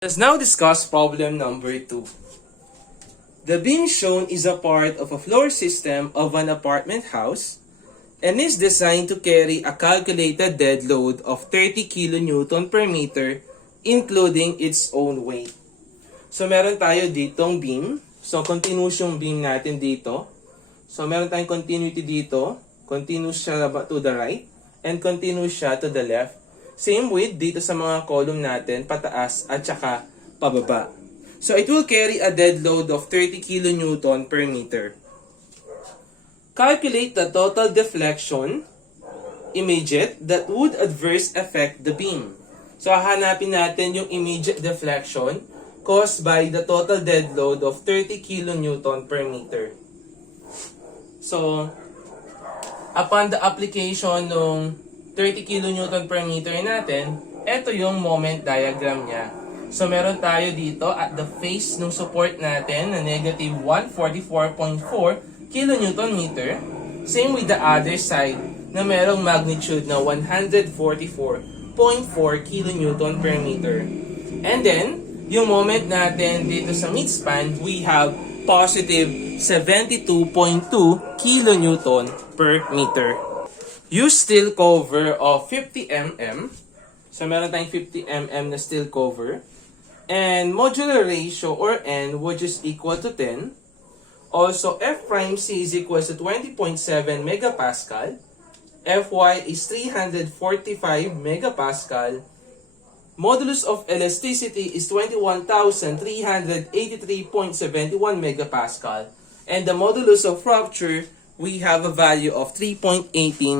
Let's now discuss problem number 2. The beam shown is a part of a floor system of an apartment house and is designed to carry a calculated dead load of 30 kN per meter including its own weight. So meron tayo ditong beam. So continuous yung beam natin dito. So meron tayong continuity dito. Continuous siya to the right and continuous siya to the left. Same with dito sa mga column natin, pataas at saka pababa. So it will carry a dead load of 30 kN per meter. Calculate the total deflection immediate that would adverse affect the beam. So hahanapin natin yung immediate deflection caused by the total dead load of 30 kN per meter. So upon the application ng 30 kN per meter natin, ito yung moment diagram niya. So meron tayo dito at the face ng support natin na negative 144.4 kN meter. Same with the other side na merong magnitude na 144.4 kN per meter. And then, yung moment natin dito sa midspan, we have positive 72.2 kN per meter. Use steel cover of 50 mm. So meron tayong 50 mm na steel cover. And modular ratio or N which is equal to 10. Also F prime C is equal to 20.7 megapascal. Fy is 345 megapascal. Modulus of elasticity is 21,383.71 megapascal. And the modulus of rupture, we have a value of 3.18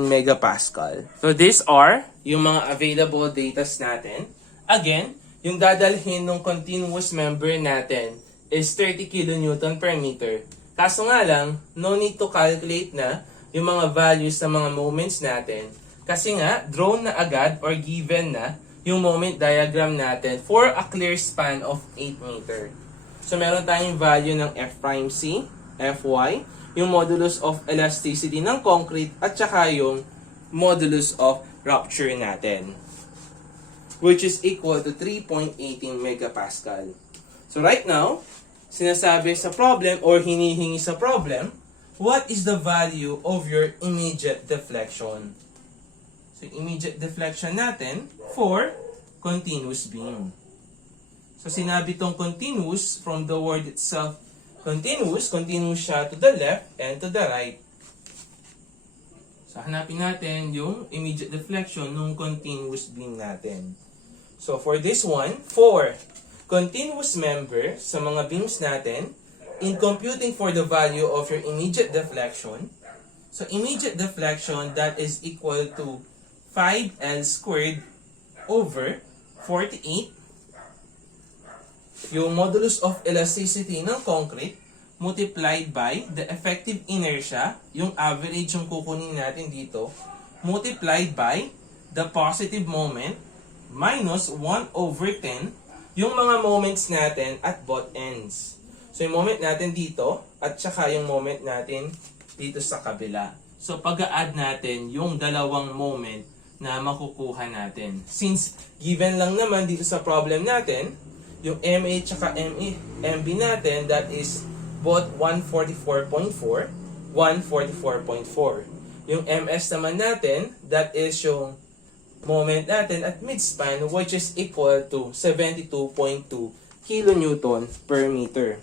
megapascal. So these are yung mga available datas natin. Again, yung dadalhin ng continuous member natin is 30 kN per meter. Kaso nga lang, no need to calculate na yung mga values ng mga moments natin. Kasi nga, drawn na agad or given na yung moment diagram natin for a clear span of 8 meter. So meron tayong value ng F prime C, Fy, yung modulus of elasticity ng concrete at saka yung modulus of rupture natin, which is equal to 3.18 megapascal. So right now, sinasabi sa problem or hinihingi sa problem, what is the value of your immediate deflection? So immediate deflection natin for continuous beam. So sinabi tong continuous from the word itself, continuous siya to the left and to the right. So, hanapin natin yung immediate deflection ng continuous beam natin. So, for this one, for continuous member sa mga beams natin, in computing for the value of your immediate deflection, so immediate deflection, that is equal to 5L squared over 48 yung modulus of elasticity ng concrete multiplied by the effective inertia, yung average yung kukunin natin dito, multiplied by the positive moment minus 1 over 10 yung mga moments natin at both ends. So yung moment natin dito at saka yung moment natin dito sa kabila. So pag-a-add natin yung dalawang moment na makukuha natin. Since given lang naman dito sa problem natin, yung MA tsaka MB natin, that is both 144.4, 144.4. Yung MS naman natin, that is yung moment natin at midspan, which is equal to 72.2 kN per meter.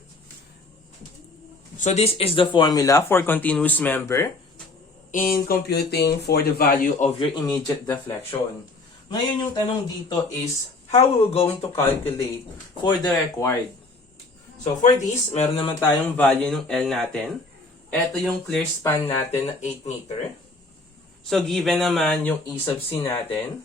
So this is the formula for continuous member in computing for the value of your immediate deflection. Ngayon yung tanong dito is, how we're going to calculate for the required. So for this, meron naman tayong value ng L natin. Ito yung clear span natin na 8 meter. So given naman yung E sub C natin,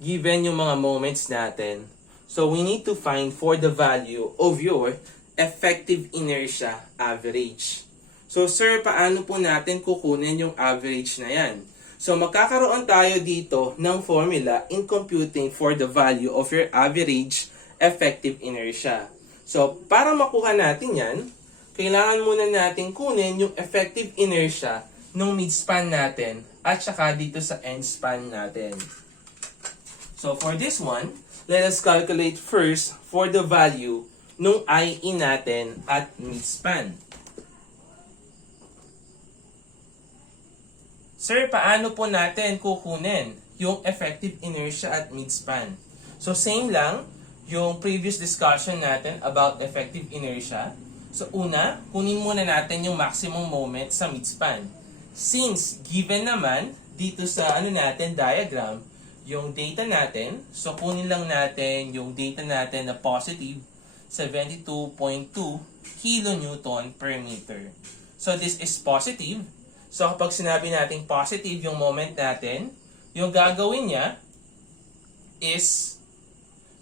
given yung mga moments natin, so we need to find for the value of your effective inertia average. So sir, paano po natin kukunin yung average na yan? So magkakaroon tayo dito ng formula in computing for the value of your average effective inertia. So para makuha natin yan, kailangan muna natin kunin yung effective inertia ng midspan natin at saka dito sa end span natin. So for this one, let us calculate first for the value nung IE natin at midspan. Sir, paano po natin kukunin yung effective inertia at midspan? So same lang yung previous discussion natin about effective inertia. So una, kunin muna natin yung maximum moment sa midspan. Since given naman dito sa natin diagram, yung data natin, so kunin lang natin yung data natin na positive 72.2 kilonewton per meter. So this is positive. So kapag sinabi natin positive yung moment natin, yung gagawin niya is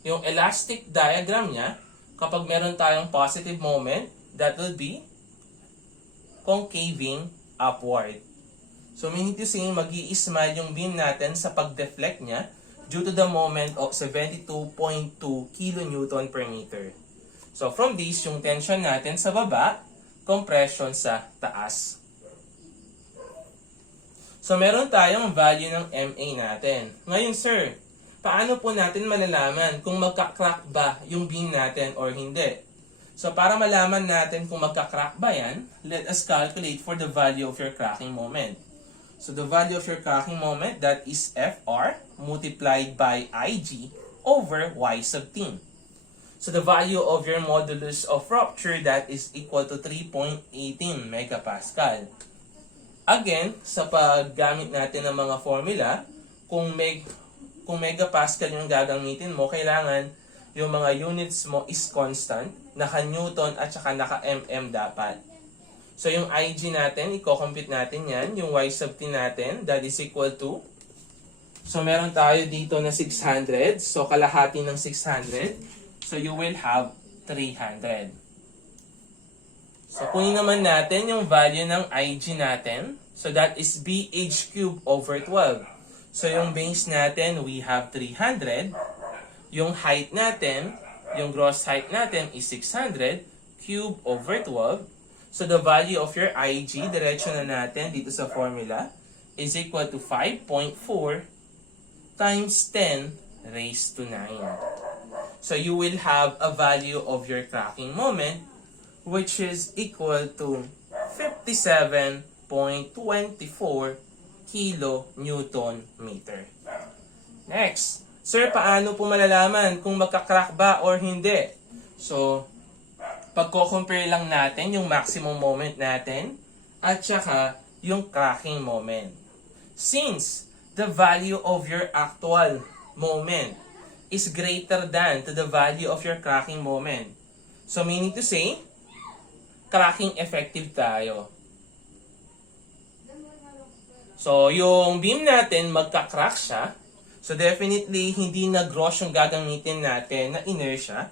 yung elastic diagram niya, kapag meron tayong positive moment, that will be concaving upward. So meaning to say, mag-i-smile yung beam natin sa pag-deflect niya due to the moment of 72.2 kilonewton per meter. So from this, yung tension natin sa baba, compression sa taas. So meron tayong value ng MA natin. Ngayon sir, paano po natin malalaman kung magka-crack ba yung beam natin or hindi? So para malaman natin kung magka-crack ba yan, let us calculate for the value of your cracking moment. So the value of your cracking moment, that is FR multiplied by IG over Y sub T. So the value of your modulus of rupture, that is equal to 3.18 megapascal. Again, sa paggamit natin ng mga formula, kung megapascal yung gagamitin mo, kailangan yung mga units mo is constant, naka-Newton at saka naka-mm dapat. So yung IG natin, i-compute natin yan, yung Y sub T natin, that is equal to, so meron tayo dito na 600, so kalahati ng 600, so you will have 300. So kunin naman natin yung value ng IG natin, so that is BH cube over 12. So yung base natin, we have 300, yung height natin, yung gross height natin is 600, cube over 12. So the value of your IG, diretso na natin dito sa formula, is equal to 5.4 times 10 raised to 9. So you will have a value of your cracking moment, which is equal to 57.24 kilonewton meter. Next, sir, paano po malalaman kung magka-crack ba or hindi? So, pagko-compare lang natin yung maximum moment natin at saka yung cracking moment. Since the value of your actual moment is greater than to the value of your cracking moment, so meaning to say, cracking effective tayo. So, yung beam natin, magka-crack siya. So, definitely, hindi na gross yung gagamitin natin na inertia.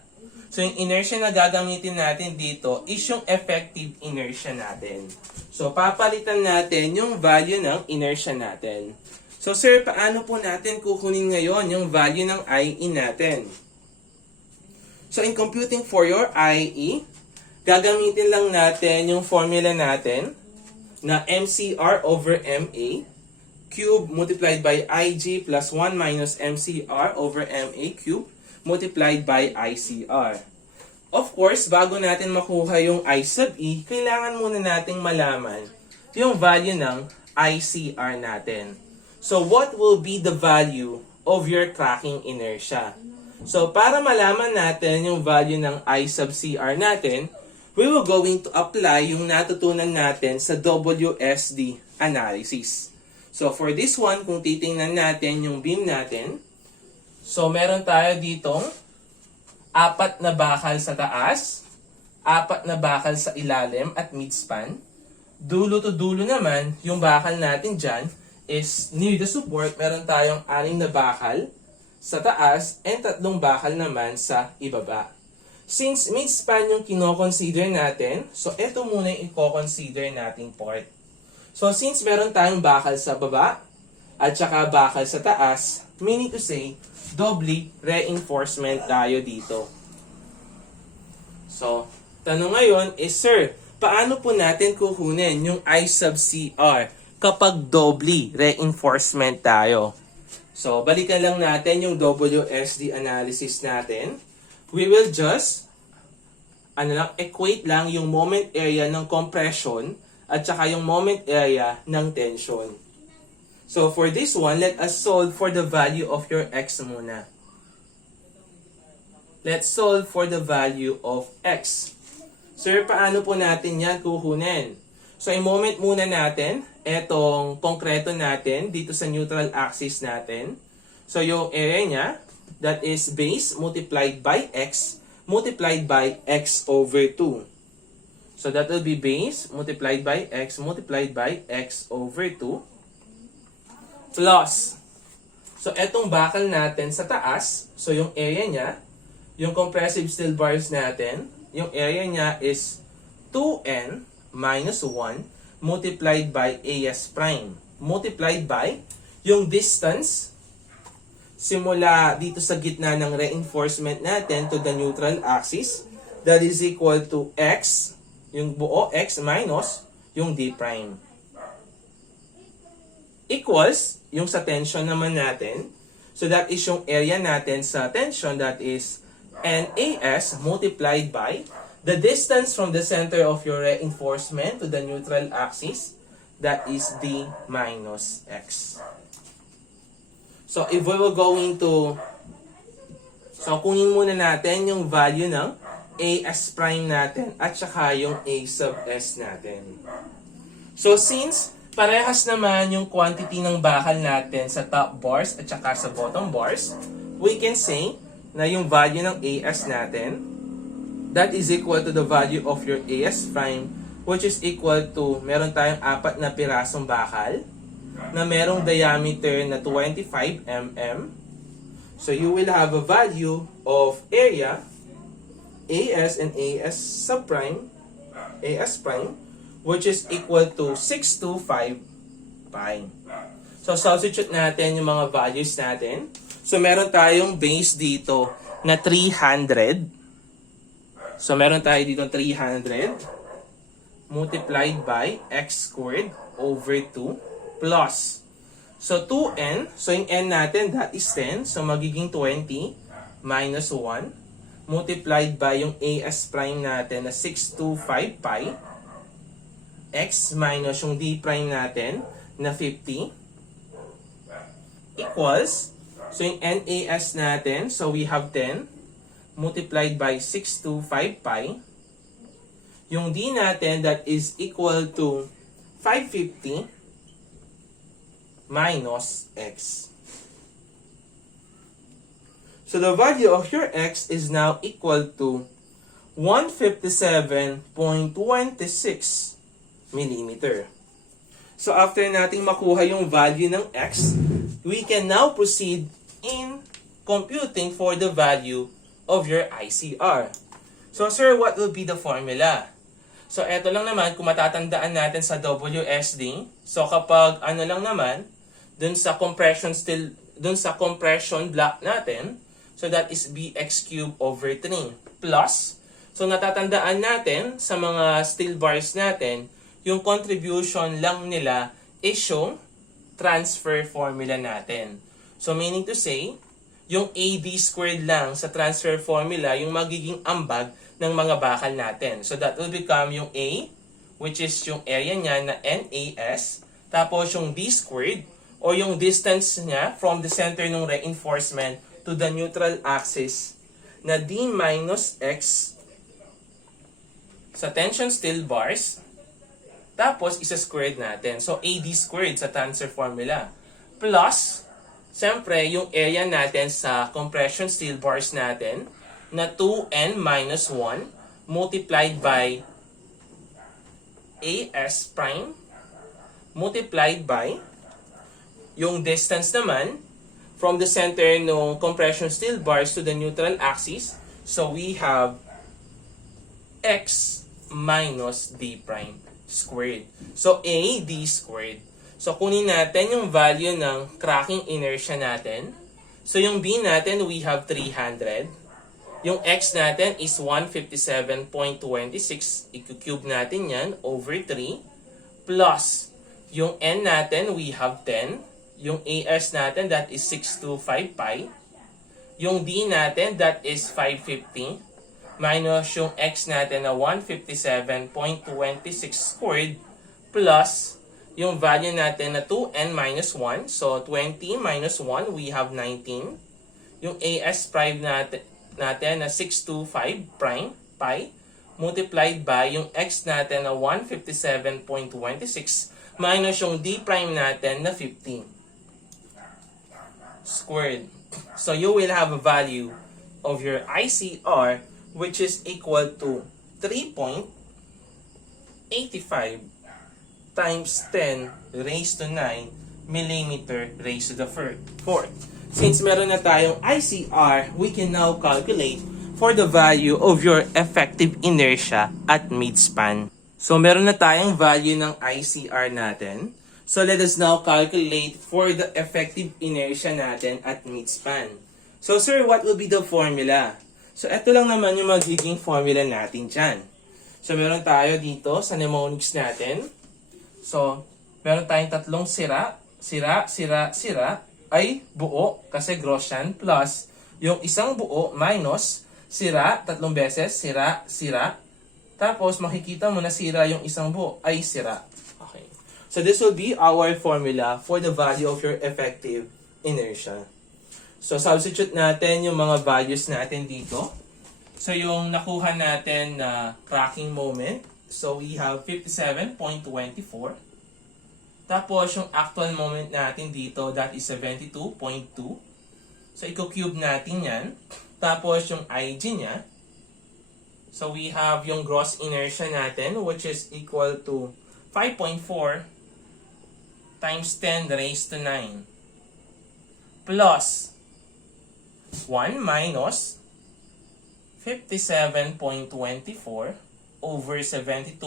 So, yung inertia na gagamitin natin dito is yung effective inertia natin. So, papalitan natin yung value ng inertia natin. So, sir, paano po natin kukunin ngayon yung value ng IE natin? So, in computing for your IE, gagamitin lang natin yung formula natin na MCR over MA cube multiplied by IG plus 1 minus MCR over MA cube multiplied by ICR. Of course, bago natin makuha yung I sub E, kailangan muna nating malaman yung value ng ICR natin. So, what will be the value of your cracking inertia? So, para malaman natin yung value ng I sub CR natin, we will going to apply yung natutunan natin sa WSD analysis. So, for this one, kung titingnan natin yung beam natin, so, meron tayo ditong 4 na bakal sa taas, 4 na bakal sa ilalim at midspan. Dulo to dulo naman, yung bakal natin dyan is near the support, meron tayong 6 na bakal sa taas and 3 bakal naman sa ibaba. Since midspan yung kino-consider natin, so ito muna yung i-consider nating part. So since meron tayong bakal sa baba at saka bakal sa taas, meaning to say, doubly reinforcement tayo dito. So, tanong ngayon is, sir, paano po natin kukunin yung I sub CR kapag doubly reinforcement tayo? So, balikan lang natin yung WSD analysis natin. We will just equate lang yung moment area ng compression at saka yung moment area ng tension. So, for this one, let us solve for the value of your X muna. Let's solve for the value of X. Sir, paano po natin yan kukunin? So, i-moment muna natin etong konkreto natin dito sa neutral axis natin. So, yung area niya, that is base multiplied by X multiplied by X over 2. So, that will be base multiplied by X multiplied by X over 2 plus. So, etong bakal natin sa taas, so yung area niya, yung compressive steel bars natin, yung area niya is 2N minus 1 multiplied by AS prime multiplied by yung distance simula dito sa gitna ng reinforcement natin to the neutral axis, that is equal to X, yung buo X minus yung D prime. Equals yung sa tension naman natin. So that is yung area natin sa tension, that is NAS multiplied by the distance from the center of your reinforcement to the neutral axis, that is D minus X. So, if we were going to, so kunin muna natin yung value ng AS prime natin at saka yung A sub S natin. So, since parehas naman yung quantity ng bakal natin sa top bars at saka sa bottom bars, we can say na yung value ng AS natin, that is equal to the value of your AS prime, which is equal to, meron tayong 4 na pirasong bakal na merong diameter na 25 mm. So, you will have a value of area, AS and AS sub prime, AS prime, which is equal to 625 pi. So, substitute natin yung mga values natin. So, meron tayong base dito na 300. So, meron tayo dito 300 multiplied by X squared over 2 plus. So, 2N. So, yung N natin, that is 10. So, magiging 20 minus 1 multiplied by yung AS prime natin na 625 pi. X minus yung D prime natin na 50 equals, so yung NAS natin, so we have 10 multiplied by 625 pi. Yung D natin, that is equal to 550 minus X. So the value of your X is now equal to 157.26 millimeter. So after nating makuha yung value ng X, we can now proceed in computing for the value of your ICR. So sir, what will be the formula? So eto lang naman, kung matatandaan natin sa WSD, so kapag ano lang naman, dun sa compression block natin, so that is BX cube over 3 plus, so natatandaan natin sa mga steel bars natin, yung contribution lang nila is yung transfer formula natin. So meaning to say, yung AD squared lang sa transfer formula, yung magiging ambag ng mga bakal natin. So that will become yung A, which is yung area niya na NAS, tapos yung D squared, o yung distance niya from the center ng reinforcement to the neutral axis na D minus X sa tension steel bars, tapos isa-squared natin. So, AD squared sa transfer formula. Plus, siyempre, yung area natin sa compression steel bars natin na 2N minus 1 multiplied by AS prime multiplied by yung distance naman from the center ng compression steel bars to the neutral axis. So, we have X minus D prime squared. So, A, D squared. So, kunin natin yung value ng cracking inertia natin. So, yung B natin, we have 300. Yung X natin is 157.26. I-cube natin yan over 3. Plus, yung N natin, we have 10. yung AS natin, that is 625 pi. Yung D natin, that is 550. Minus yung X natin na 157.26 squared. Plus yung value natin na 2n minus 1. So, 20 minus 1, we have 19. Yung AS prime natin na 625 prime pi. Multiplied by yung X natin na 157.26 minus yung D prime natin na 15 squared. So you will have a value of your ICR which is equal to 3.85 times 10 raised to 9 millimeter raised to the fourth. Since meron na tayong ICR, we can now calculate for the value of your effective inertia at midspan. So meron na tayong value ng ICR natin. So let us now calculate for the effective inertia natin at midspan. So sir, what will be the formula? So ito lang naman yung magiging formula natin dyan. So meron tayo dito sa mnemonics natin. So meron tayong tatlong sira ay buo kasi gross yan, plus yung isang buo minus sira, tatlong beses, sira. Tapos, makikita mo na sira yung isang buo, ay sira. Okay. So, this will be our formula for the value of your effective inertia. So, substitute natin yung mga values natin dito. So, yung nakuha natin na cracking moment. So, we have 57.24. Tapos, yung actual moment natin dito, that is 72.2. So, i-cube natin yan. Tapos, yung IG niya. So, we have yung gross inertia natin, which is equal to 5.4 times 10 raised to 9. Plus 1 minus 57.24 over 72.2.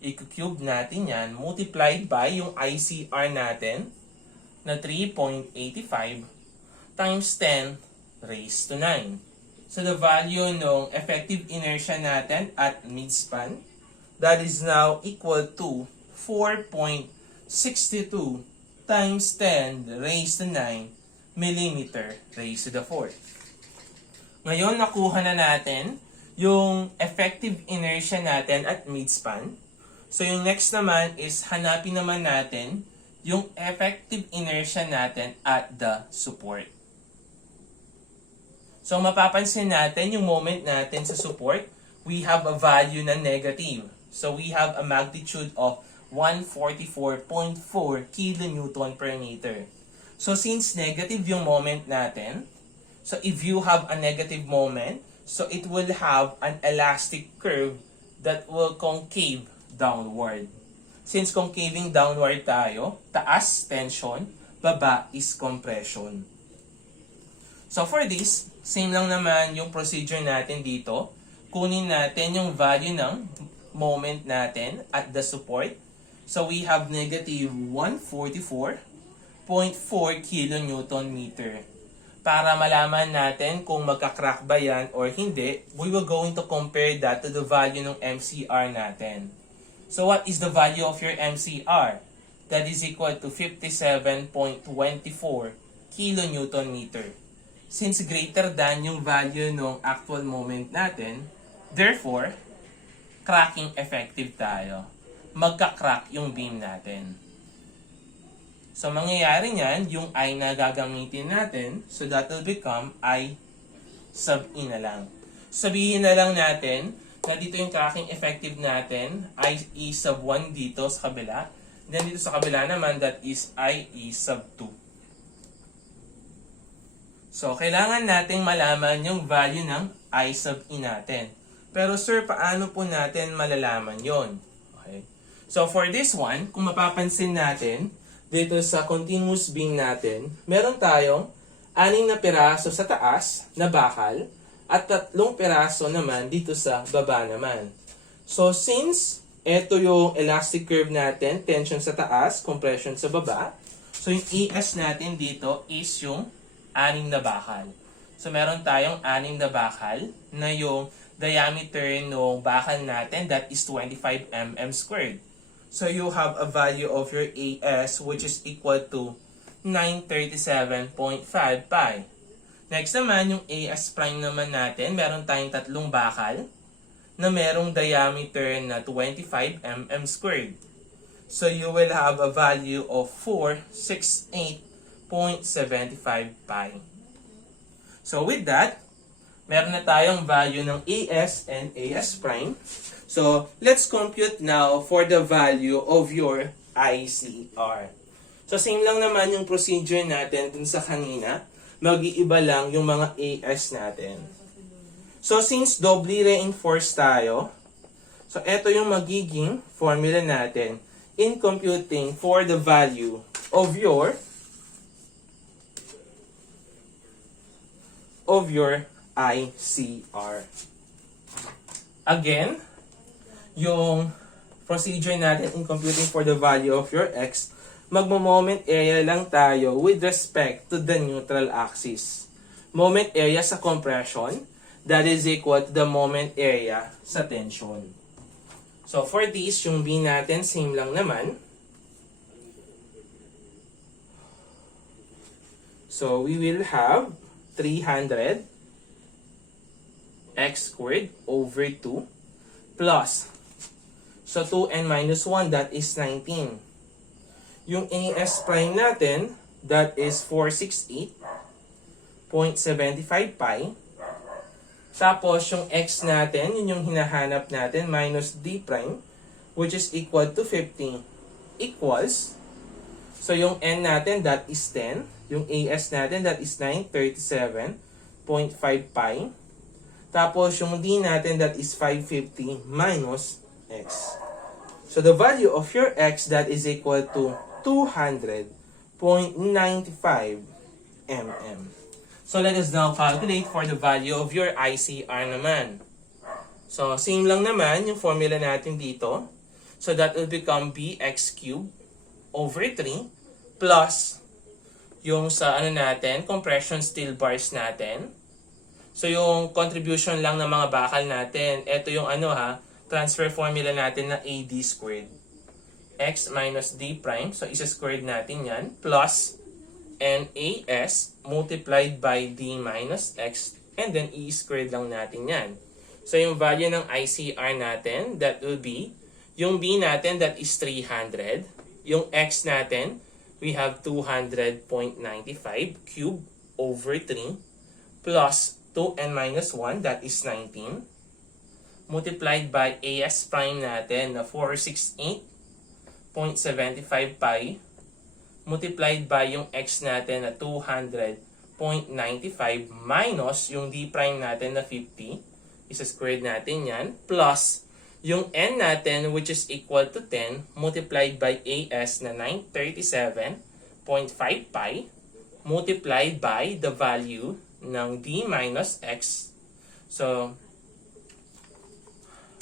I-cube natin yan, multiplied by yung ICR natin na 3.85 times 10 raised to 9. So the value ng effective inertia natin at midspan, that is now equal to 4.62 times 10 raised to 9 millimeter raised to the fourth. Ngayon, nakuha na natin yung effective inertia natin at midspan. So yung next naman is hanapin naman natin yung effective inertia natin at the support. So, mapapansin natin yung moment natin sa support, we have a value na negative. So, we have a magnitude of 144.4 kilonewton per meter. So, since negative yung moment natin, so if you have a negative moment, so it will have an elastic curve that will concave downward. Since concaving downward tayo, taas tension, baba is compression. So, for this, same lang naman yung procedure natin dito. Kunin natin yung value ng moment natin at the support. So, we have negative 144.4 kilonewton meter. Para malaman natin kung magka-crack ba yan or hindi, we will going to compare that to the value ng MCR natin. So, what is the value of your MCR? That is equal to 57.24 kilonewton meter. Since greater than yung value ng actual moment natin, therefore, cracking effective tayo. Magka-crack yung beam natin. So, mangyayari niyan, yung I na gagamitin natin, so that will become I sub E na lang. Sabihin na lang natin na dito yung cracking effective natin, I E sub 1 dito sa kabila. Then dito sa kabila naman, that is I E sub 2. So, kailangan nating malaman yung value ng I sub E natin. Pero sir, paano po natin malalaman yon? Okay. So, for this one, kung mapapansin natin, dito sa continuous beam natin, meron tayong 6 na piraso sa taas na bakal at 3 piraso naman dito sa baba naman. So, since ito yung elastic curve natin, tension sa taas, compression sa baba, so yung ES natin dito is yung 6 na bakal. So, meron tayong 6 na bakal na yung diameter ng bakal natin, that is 25 mm squared. So you have a value of your AS which is equal to 937.5 pi. Next naman, yung AS prime naman natin, meron tayong tatlong bakal na merong diameter na 25 mm squared. So you will have a value of 468.75 pi. So with that, meron na tayong value ng AS and AS prime. So let's compute now for the value of your ICR. So same lang naman yung procedure natin dun sa kanina. Mag-iiba lang yung mga AS natin. So since doubly reinforced tayo, so ito yung magiging formula natin in computing for the value of your ICR. Again, yung procedure natin in computing for the value of your X, magmo-moment area lang tayo with respect to the neutral axis. Moment area sa compression, that is equal to the moment area sa tension. So for this, yung B natin, same lang naman. So we will have 300 x squared over 2 plus, so 2n minus 1, that is 19. Yung AS prime natin, that is 468.75 pi. Tapos yung x natin, yun yung hinahanap natin, minus d prime, which is equal to 50, equals, so yung n natin, that is 10. Yung AS natin, that is 937.5 pi. Tapos yung d natin, that is 550 minus x. So the value of your x, that is equal to 200.95 mm. So let us now calculate for the value of your ICR naman. So same lang naman yung formula natin dito. So that will become bx cubed over 3 plus yung sa natin, compression steel bars natin. So yung contribution lang ng mga bakal natin, ito yung transfer formula natin na AD squared. X minus D prime, so isa-squared natin yan, plus NAS multiplied by D minus X, and then E-squared lang natin yan. So yung value ng ICR natin, that will be, yung B natin, that is 300. Yung X natin, we have 200.95 cubed over 3 plus 2n minus 1, that is 19, multiplied by AS prime natin na 468.75 pi, multiplied by yung x natin na 200.95 minus yung d prime natin na 50, isa-squared natin yan, plus yung n natin which is equal to 10 multiplied by AS na 937.5 pi, multiplied by the value ng d minus x. So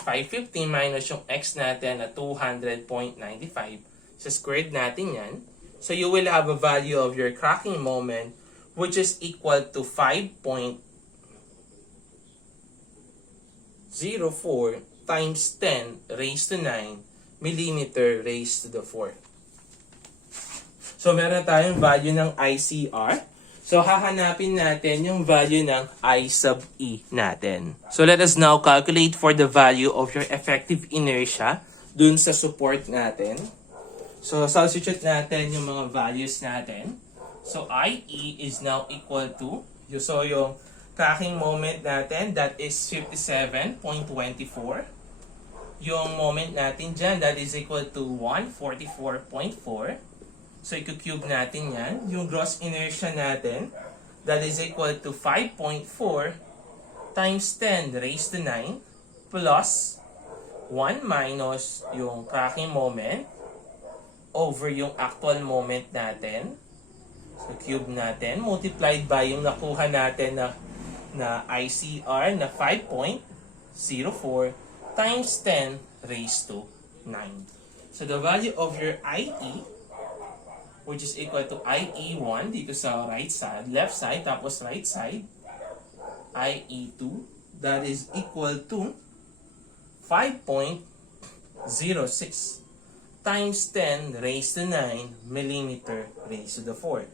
550 minus yung x natin na 200.95, sa squared natin yan. So you will have a value of your cracking moment which is equal to 5.04 times 10 raised to 9 millimeter raised to the 4th. So meron tayong value ng ICR. So hahanapin natin yung value ng I sub E natin. So let us now calculate for the value of your effective inertia dun sa support natin. So substitute natin yung mga values natin. So IE is now equal to, so yung cracking moment natin, that is 57.24. Yung moment natin dyan, that is equal to 144.4. So i-cube natin yan. Yung gross inertia natin, that is equal to 5.4 times 10 raised to 9 plus 1 minus yung cracking moment over yung actual moment natin. So cube natin, multiplied by yung nakuha natin na ICR na 5.04 times 10 raised to 9. So the value of your IE, which is equal to IE1 dito sa right side, left side, tapos right side, IE2, that is equal to 5.06 times 10 raised to 9 millimeter raised to the 4th.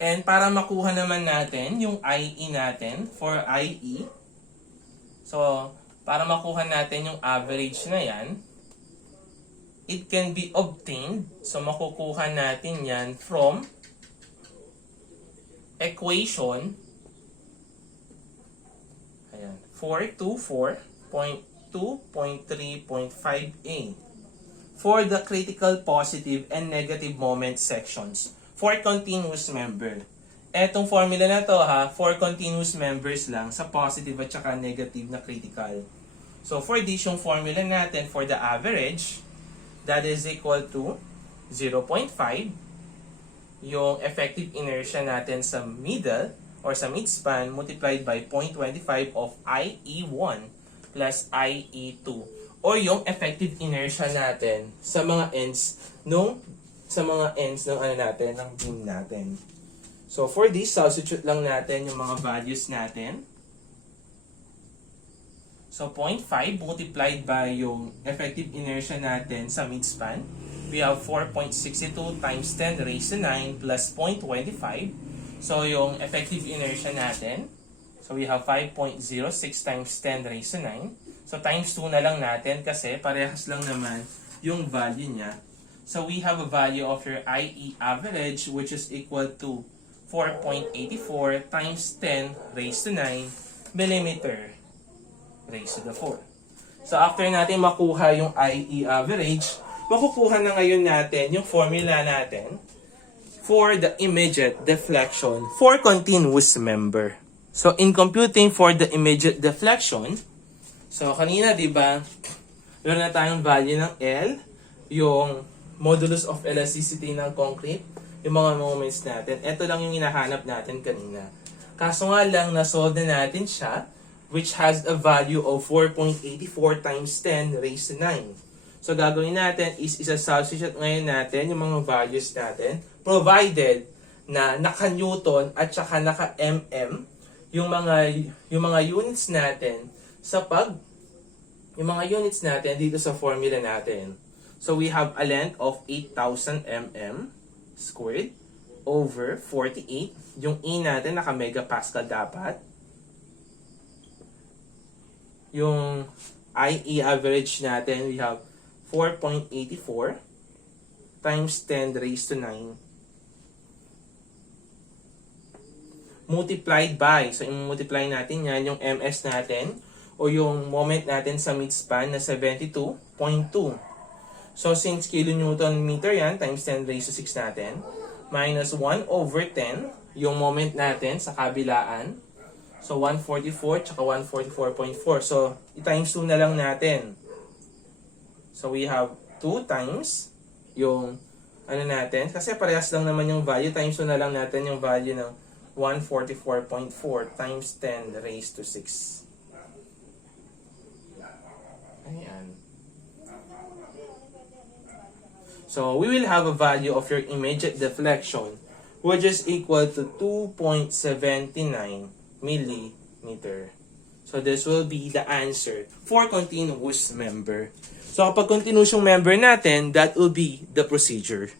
And para makuha naman natin yung IE natin for IE, so para makuha natin yung average na yan, it can be obtained. So makukuha natin yan from equation 424.2.3.5a for the critical positive and negative moment sections for continuous member. Etong formula na to for continuous members lang sa positive at saka negative na critical. So for this, yung formula natin for the average, that is equal to 0.5. Yung effective inertia natin sa middle or sa midspan multiplied by 0.25 of IE1 plus IE2. Or yung effective inertia natin sa mga ends ng ng beam natin. So for this, substitute lang natin yung mga values natin. So 0.5 multiplied by yung effective inertia natin sa midspan. We have 4.62 times 10 raised to 9 plus 0.25. So yung effective inertia natin, so we have 5.06 times 10 raised to 9. So times 2 na lang natin kasi parehas lang naman yung value niya. So we have a value of your IE average which is equal to 4.84 times 10 raised to 9 millimeter raised to the 4. So after natin makuha yung IE average, makukuha na ngayon natin yung formula natin for the immediate deflection for continuous member. So in computing for the immediate deflection, so kanina 'di ba, meron na tayong value ng L, yung modulus of elasticity ng concrete, yung mga moments natin. Ito lang yung hinahanap natin kanina. Kaso nga lang, na-solve na natin siya, which has a value of 4.84 times 10 raised to 9. So, gagawin natin is isa-substitute ngayon natin yung mga values natin, provided na naka-Newton at saka naka-mm yung mga units natin yung mga units natin dito sa formula natin. So we have a length of 8,000 mm squared over 48. Yung E natin naka megapascal dapat. Yung IE average natin, we have 4.84 times 10 raised to 9 multiplied by, so i-multiply natin yan, yung MS natin o yung moment natin sa midspan na 72.2. So, since kilonewton meter yan, times 10 raised to 6 natin, minus 1 over 10, yung moment natin sa kabilaan. So, 144 tsaka 144.4. So, i-times 2 na lang natin. So, we have 2 times yung natin. Kasi parehas lang naman yung value. Times 2 na lang natin yung value ng 144.4 times 10 raised to 6. Ayan. So, we will have a value of your immediate deflection which is equal to 2.79 millimeter. So, this will be the answer for continuous member. So, kapag continuous yung member natin, that will be the procedure.